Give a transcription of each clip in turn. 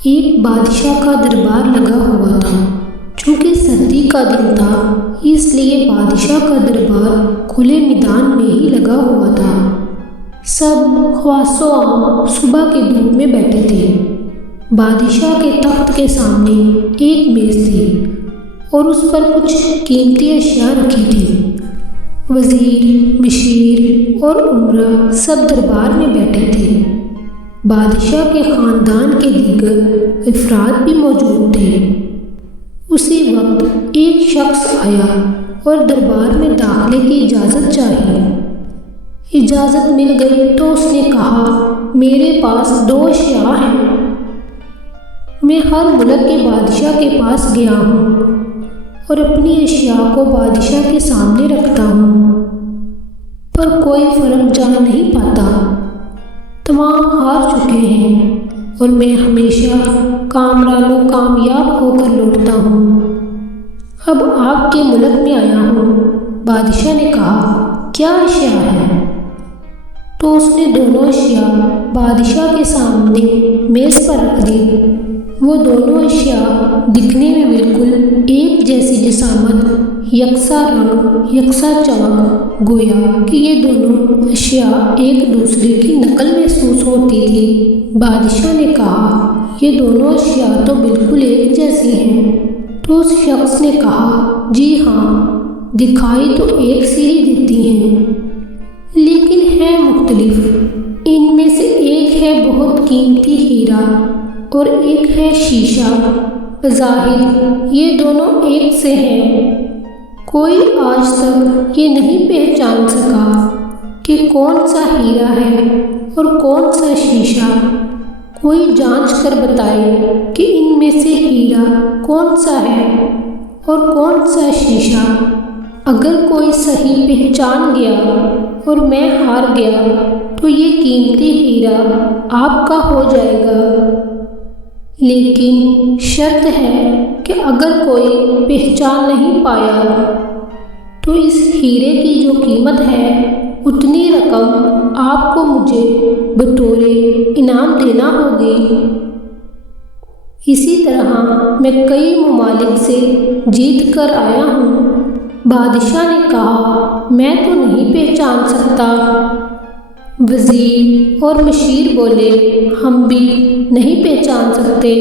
ایک بادشاہ کا دربار لگا ہوا تھا۔ چونکہ سردی کا دن تھا اس لیے بادشاہ کا دربار کھلے میدان میں ہی لگا ہوا تھا۔ سب خواص و عام صبح کی دھوپ میں بیٹھے تھے۔ بادشاہ کے تخت کے سامنے ایک میز تھی اور اس پر کچھ قیمتی اشیاء رکھی تھی۔ وزیر، مشیر اور امراء سب دربار میں بیٹھے تھے۔ بادشاہ کے خاندان کے دیگر افراد بھی موجود تھے۔ اسی وقت ایک شخص آیا اور دربار میں داخلے کی اجازت چاہی۔ اجازت مل گئی تو اس نے کہا، میرے پاس 2 اشیاء ہیں۔ میں ہر ملک کے بادشاہ کے پاس گیا ہوں اور اپنی اشیاء کو بادشاہ کے سامنے رکھتا ہوں، پر کوئی فرق جان نہیں پاتا۔ تمام ہار چکے ہیں اور میں ہمیشہ کامرانوں کامیاب ہو کر لوٹتا ہوں۔ اب آپ کے ملک میں آیا ہوں۔ بادشاہ نے کہا، کیا اشیاء ہے؟ تو اس نے دونوں اشیاء بادشاہ کے سامنے میز پر رکھ دی۔ وہ دونوں اشیاء دکھنے میں بالکل ایک جیسی جسامت، یکساں رنگ، یکساں چمک، گویا کہ یہ دونوں اشیاء ایک دوسرے کی نقل محسوس ہوتی تھی۔ بادشاہ نے کہا، یہ دونوں اشیاء تو بالکل ایک جیسی ہیں۔ تو اس شخص نے کہا، جی ہاں، دکھائی تو ایک سی ہی دیتی ہیں، لیکن ہیں مختلف۔ ان میں سے ایک ہے بہت قیمتی ہیرا اور ایک ہے شیشہ۔ بظاہر یہ دونوں ایک سے ہیں۔ کوئی آج تک یہ نہیں پہچان سکا کہ کون سا ہیرا ہے اور کون سا شیشہ۔ کوئی جانچ کر بتائے کہ ان میں سے ہیرا کون سا ہے اور کون سا شیشہ۔ اگر کوئی صحیح پہچان گیا اور میں ہار گیا تو یہ قیمتی ہیرا آپ کا ہو جائے گا، لیکن شرط ہے کہ اگر کوئی پہچان نہیں پایا تو اس ہیرے کی جو قیمت ہے اتنی رقم آپ کو مجھے بطور انعام دینا ہوگی۔ اسی طرح میں کئی ممالک سے جیت کر آیا ہوں۔ بادشاہ نے کہا، میں تو نہیں پہچان سکتا۔ وزیر اور مشیر بولے، ہم بھی نہیں پہچان سکتے،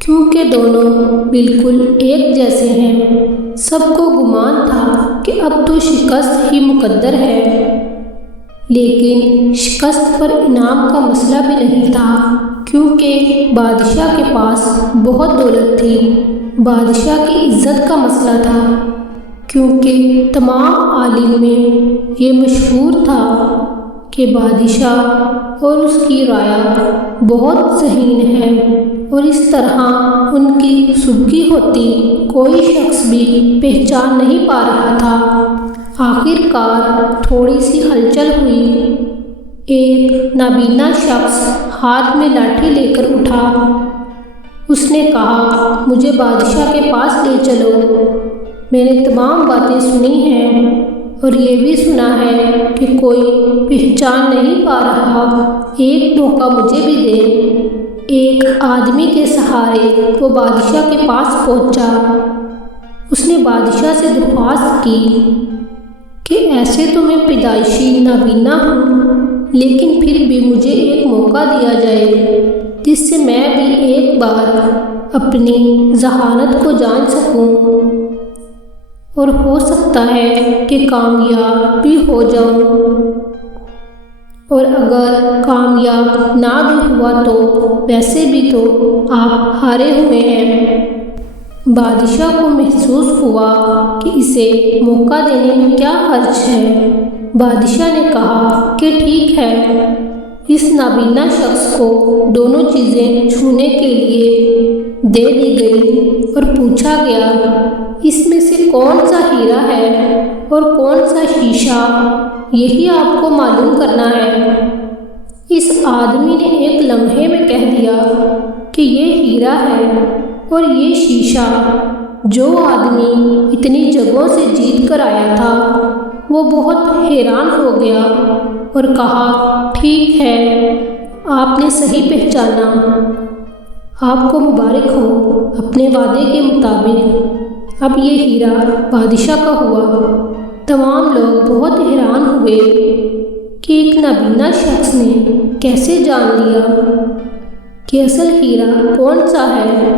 کیونکہ دونوں بالکل ایک جیسے ہیں۔ سب کو گمان تھا کہ اب تو شکست ہی مقدر ہے، لیکن شکست پر انعام کا مسئلہ بھی نہیں تھا، کیونکہ بادشاہ کے پاس بہت دولت تھی۔ بادشاہ کی عزت کا مسئلہ تھا، کیونکہ تمام عالم میں یہ مشہور تھا کہ بادشاہ اور اس کی رعایا بہت ذہین ہے، اور اس طرح ان کی سبکی ہوتی کوئی شخص بھی پہچان نہیں پا رہا تھا۔ آخر کار تھوڑی سی ہلچل ہوئی۔ ایک نابینا شخص ہاتھ میں لاٹھی لے کر اٹھا۔ اس نے کہا، مجھے بادشاہ کے پاس لے چلو۔ میں نے تمام باتیں سنی ہیں اور یہ بھی سنا ہے کہ کوئی پہچان نہیں پا رہا۔ ایک موقع مجھے بھی دے۔ ایک آدمی کے سہارے وہ بادشاہ کے پاس پہنچا۔ اس نے بادشاہ سے درخواست کی کہ ایسے تو میں پیدائشی نابینا ہوں، لیکن پھر بھی مجھے ایک موقع دیا جائے جس سے میں بھی ایک بار اپنی ذہانت کو جان سکوں، اور ہو سکتا ہے کہ کامیاب بھی ہو جاؤں، اور اگر کامیاب نہ بھی ہوا تو ویسے بھی تو آپ ہارے ہوئے ہیں۔ بادشاہ کو محسوس ہوا کہ اسے موقع دینے میں کیا حرج ہے۔ بادشاہ نے کہا کہ ٹھیک ہے۔ اس نابینا شخص کو دونوں چیزیں چھونے کے لیے دے دی گئی اور پوچھا گیا، اس میں سے کون سا ہیرا ہے اور کون سا شیشہ؟ یہی آپ کو معلوم کرنا ہے۔ اس آدمی نے ایک لمحے میں کہہ دیا کہ یہ ہیرا ہے اور یہ شیشہ۔ جو آدمی اتنی جگہوں سے جیت کر آیا تھا وہ بہت حیران ہو گیا اور کہا، ٹھیک ہے، آپ نے صحیح پہچانا۔ آپ کو مبارک ہو اپنے وعدے کے مطابق اب یہ ہیرا بادشاہ کا ہوا۔ تمام لوگ بہت حیران ہوئے کہ ایک نابینا شخص نے کیسے جان لیا کہ اصل ہیرا کون سا ہے،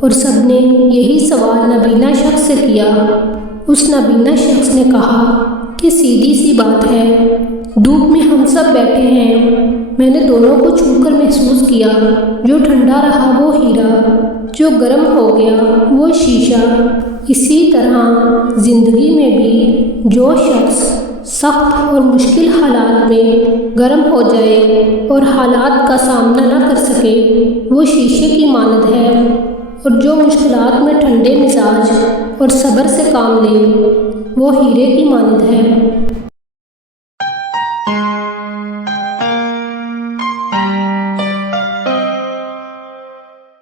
اور سب نے یہی سوال نابینا شخص سے کیا۔ اس نابینا شخص نے کہا کہ سیدھی سی بات ہے، دھوپ میں ہم سب بیٹھے ہیں، میں نے دونوں کو چھو کر محسوس کیا، جو ٹھنڈا رہا وہ ہیرا، جو گرم ہو گیا وہ شیشہ۔ اسی طرح زندگی میں بھی جو شخص سخت اور مشکل حالات میں گرم ہو جائے اور حالات کا سامنا نہ کر سکے وہ شیشے کی مانند ہے، اور جو مشکلات میں ٹھنڈے مزاج اور صبر سے کام لے وہ ہیرے کی مانند ہے۔